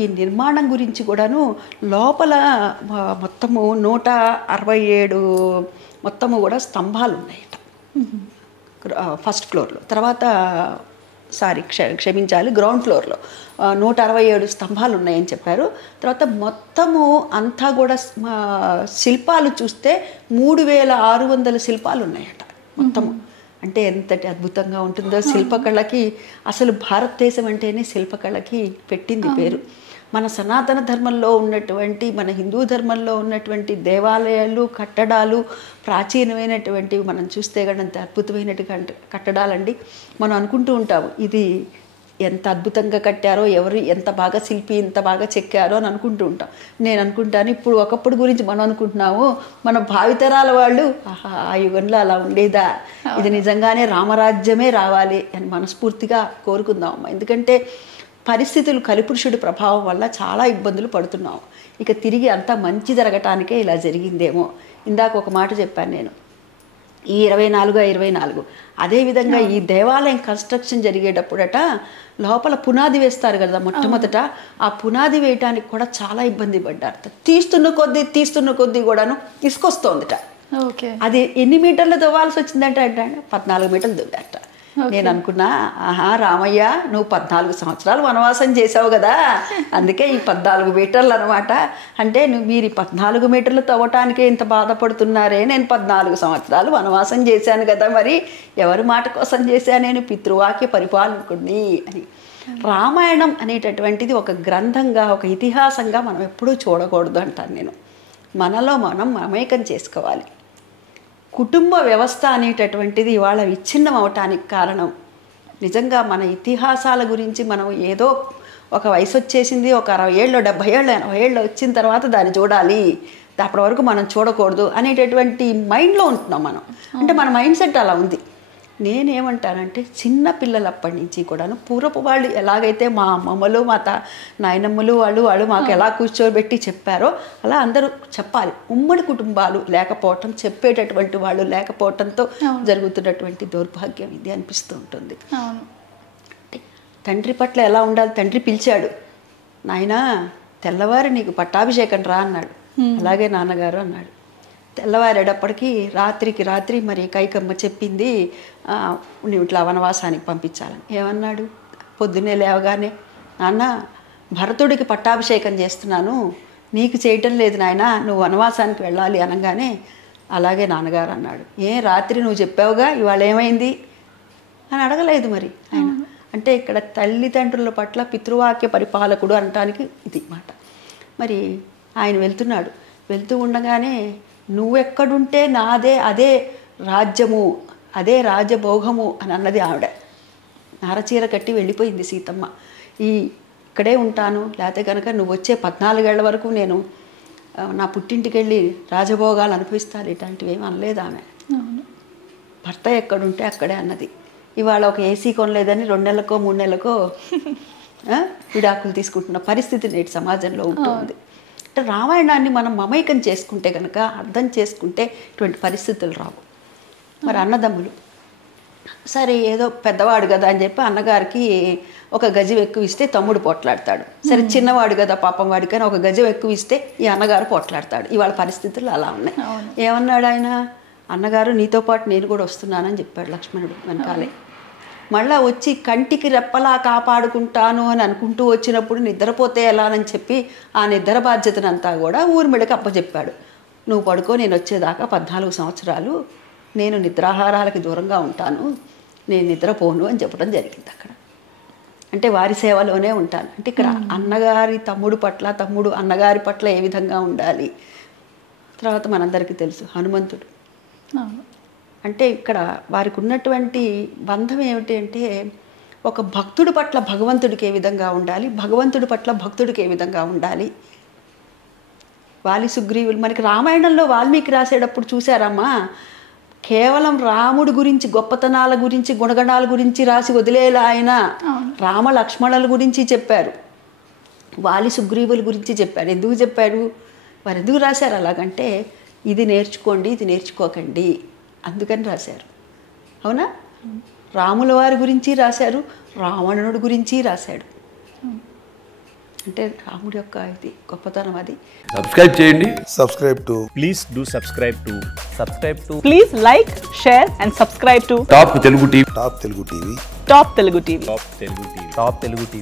ఈ నిర్మాణం గురించి కూడాను లోపల మొత్తము 167 మొత్తము కూడా స్తంభాలు ఉన్నాయట ఫస్ట్ ఫ్లోర్లో. తర్వాత క్షమించాలి, గ్రౌండ్ ఫ్లోర్లో 167 స్తంభాలు ఉన్నాయని చెప్పారు. తర్వాత మొత్తము అంతా కూడా శిల్పాలు చూస్తే 3600 శిల్పాలు ఉన్నాయట మొత్తము. అంటే ఎంతటి అద్భుతంగా ఉంటుందో శిల్పకళకి. అసలు భారతదేశం అంటేనే శిల్పకళకి పెట్టింది పేరు. మన సనాతన ధర్మంలో ఉన్నటువంటి, మన హిందూ ధర్మంలో ఉన్నటువంటి దేవాలయాలు, కట్టడాలు, ప్రాచీనమైనటువంటివి మనం చూస్తే కనుక అద్భుతమైనటువంటి కట్టడాలండి. మనం అనుకుంటూ ఉంటాము ఇది ఎంత అద్భుతంగా కట్టారో, ఎవరు ఎంత బాగా శిల్పి ఎంత బాగా చెక్కారో అని అనుకుంటూ ఉంటాం. నేను అనుకుంటాను ఇప్పుడు ఒకప్పుడు గురించి మనం అనుకుంటున్నాము, మన భావితరాల వాళ్ళు ఆహా ఆ యుగంలో అలా ఉండేదా, ఇది నిజంగానే రామరాజ్యమే రావాలి అని మనస్ఫూర్తిగా కోరుకుందాం. ఎందుకంటే పరిస్థితులు కలిపురుషుడి ప్రభావం వల్ల చాలా ఇబ్బందులు పడుతున్నాం. ఇక తిరిగి అంతా మంచి జరగటానికే ఇలా జరిగిందేమో. ఇందాక ఒక మాట చెప్పాను నేను, ఈ 24 అదేవిధంగా ఈ దేవాలయం కన్స్ట్రక్షన్ జరిగేటప్పుడట లోపల పునాది వేస్తారు కదా మొట్టమొదట, ఆ పునాది వేయటానికి కూడా చాలా ఇబ్బంది పడ్డారు. తీస్తున్న కొద్దీ కూడాను ఇసుకొస్తోందిట. అది ఎన్ని మీటర్లు దువ్వాల్సి వచ్చిందంటే 14 మీటర్లు దువ్వారట. నేను అనుకున్నా ఆహా రామయ్య నువ్వు 14 సంవత్సరాలు వనవాసం చేసావు కదా, అందుకే ఈ 14 మీటర్లు అనమాట. అంటే మీరు 14 మీటర్లు తవ్వటానికే ఇంత బాధపడుతున్నారే, నేను 14 సంవత్సరాలు వనవాసం చేశాను కదా, మరి ఎవరి మాట కోసం చేశాను నేను, పితృవాక్య పరిపాలకుడిని అని. రామాయణం అనేటటువంటిది ఒక గ్రంథంగా, ఒక ఇతిహాసంగా మనం ఎప్పుడూ చూడకూడదు అంటాను నేను. మనలో మనం మమేకం చేసుకోవాలి. కుటుంబ వ్యవస్థ అనేటటువంటిది ఇవాళ విచ్ఛిన్నం అవటానికి కారణం నిజంగా మన ఇతిహాసాల గురించి మనం ఏదో ఒక వయసు వచ్చేసింది, ఒక 60 ఏళ్ళు 70 ఏళ్ళు 80 ఏళ్ళు వచ్చిన తర్వాత దాన్ని చూడాలి, అప్పటి వరకు మనం చూడకూడదు అనేటటువంటి మైండ్లో ఉంటున్నాం మనం. అంటే మన మైండ్ సెట్ అలా ఉంది. నేనేమంటానంటే చిన్న పిల్లలప్పటి నుంచి కూడాను పూర్వపు వాళ్ళు ఎలాగైతే మా అమ్మమ్మలు మా నాయనమ్మలు వాళ్ళు మాకు ఎలా కూర్చోబెట్టి చెప్పారో అలా అందరూ చెప్పాలి. ఉమ్మడి కుటుంబాలు లేకపోవటం, చెప్పేటటువంటి వాళ్ళు లేకపోవటంతో జరుగుతున్నటువంటి దౌర్భాగ్యం ఇది అనిపిస్తూ ఉంటుంది. తండ్రి పట్ల ఎలా ఉండాలి, తండ్రి పిలిచాడు, నాయనా తెల్లవారి నీకు పట్టాభిషేకం రా అన్నాడు. అలాగే నాన్నగారు అన్నాడు. తెల్లవారేటప్పటికి రాత్రి మరి కైకమ్మ చెప్పింది నువ్వు ఇట్లా వనవాసానికి పంపించాలని. ఏమన్నాడు పొద్దున్నే లేవగానే, నాన్న భరతుడికి పట్టాభిషేకం చేస్తున్నాను, నీకు చేయటం లేదు నాయన, నువ్వు వనవాసానికి వెళ్ళాలి అనగానే అలాగే నాన్నగారు అన్నాడు. రాత్రి నువ్వు చెప్పావుగా, ఇవాళ ఏమైంది అని అడగలేదు మరి ఆయన. అంటే ఇక్కడ తల్లిదండ్రుల పట్ల పితృవాక్య పరిపాలకుడు అనటానికి ఇది మాట. మరి ఆయన వెళ్తున్నాడు, వెళ్తూ ఉండగానే నువ్వెక్కడుంటే నాదే అదే రాజ్యము, అదే రాజభోగము అని అన్నది ఆవిడ. నారచీర కట్టి వెళ్ళిపోయింది సీతమ్మ. ఇక్కడే ఉంటాను, లేకపోతే కనుక నువ్వు వచ్చే 14 ఏళ్ల వరకు నేను నా పుట్టింటికి వెళ్ళి రాజభోగాలు అనుభవిస్తాను, ఇట్లాంటివి ఏమి అనలేదు ఆమె. భర్త ఎక్కడుంటే అక్కడే అన్నది. ఇవాళ ఒక ఏసీ కొనలేదని 2 నెలలకో 3 నెలలకో విడాకులు తీసుకుంటున్న పరిస్థితి నేటి సమాజంలో ఉంటుంది. అంటే రామాయణాన్ని మనం మమైకం చేసుకుంటే కనుక, అర్థం చేసుకుంటే ఇటువంటి పరిస్థితులు రావు. మరి అన్నదమ్ములు సరే ఏదో పెద్దవాడు కదా అని చెప్పి అన్నగారికి ఒక గజం ఎక్కువ ఇస్తే తమ్ముడు పోట్లాడతాడు. సరే చిన్నవాడు కదా పాపం వాడికని ఒక గజం ఎక్కువ ఇస్తే ఈ అన్నగారు పోట్లాడతాడు. ఇవాళ పరిస్థితులు అలా ఉన్నాయి. ఏమన్నాడు ఆయన, అన్నగారు నీతో పాటు నేను కూడా వస్తున్నానని చెప్పాడు లక్ష్మణుడు వెనకాలే. మళ్ళీ వచ్చి కంటికి రెప్పలా కాపాడుకుంటాను అని అనుకుంటూ వచ్చినప్పుడు నిద్రపోతే ఎలా అని చెప్పి ఆ నిద్ర బాధ్యతనంతా కూడా ఊర్మిళకి అప్పచెప్పాడు. నువ్వు పడుకో, నేను వచ్చేదాకా 14 సంవత్సరాలు నేను నిద్రాహారాలకి దూరంగా ఉంటాను, నేను నిద్రపోను అని చెప్పడం జరిగింది అక్కడ. అంటే వారి సేవలోనే ఉంటాను. అంటే ఇక్కడ అన్నగారి తమ్ముడు అన్నగారి పట్ల ఏ విధంగా ఉండాలి. తర్వాత మనందరికీ తెలుసు హనుమంతుడు. అంటే ఇక్కడ వారికి ఉన్నటువంటి బంధం ఏమిటి అంటే, ఒక భక్తుడి పట్ల భగవంతుడికి ఏ విధంగా ఉండాలి, భగవంతుడి పట్ల భక్తుడికి ఏ విధంగా ఉండాలి. వాలి సుగ్రీవులు మనకి రామాయణంలో వాల్మీకి రాసేటప్పుడు చూసారమ్మా, కేవలం రాముడి గురించి గొప్పతనాల గురించి గుణగణాల గురించి రాసి వదిలేలా ఆయన రామ లక్ష్మణుల గురించి చెప్పారు, వాలి సుగ్రీవుల గురించి చెప్పారు. ఎందుకు చెప్పారు, వారు ఎందుకు రాశారు అలాగంటే, ఇది నేర్చుకోండి ఇది నేర్చుకోకండి అందుకని రాశారు. అవునా, రాముల వారి గురించి రాశారు, రావణుడి గురించి రాశాడు. అంటే రాముడి యొక్క ఇది గొప్పతనం అది. సబ్స్క్రైబ్ చేయండి. Please do subscribe to. Please like, share and subscribe to top Telugu TV. Top Telugu TV.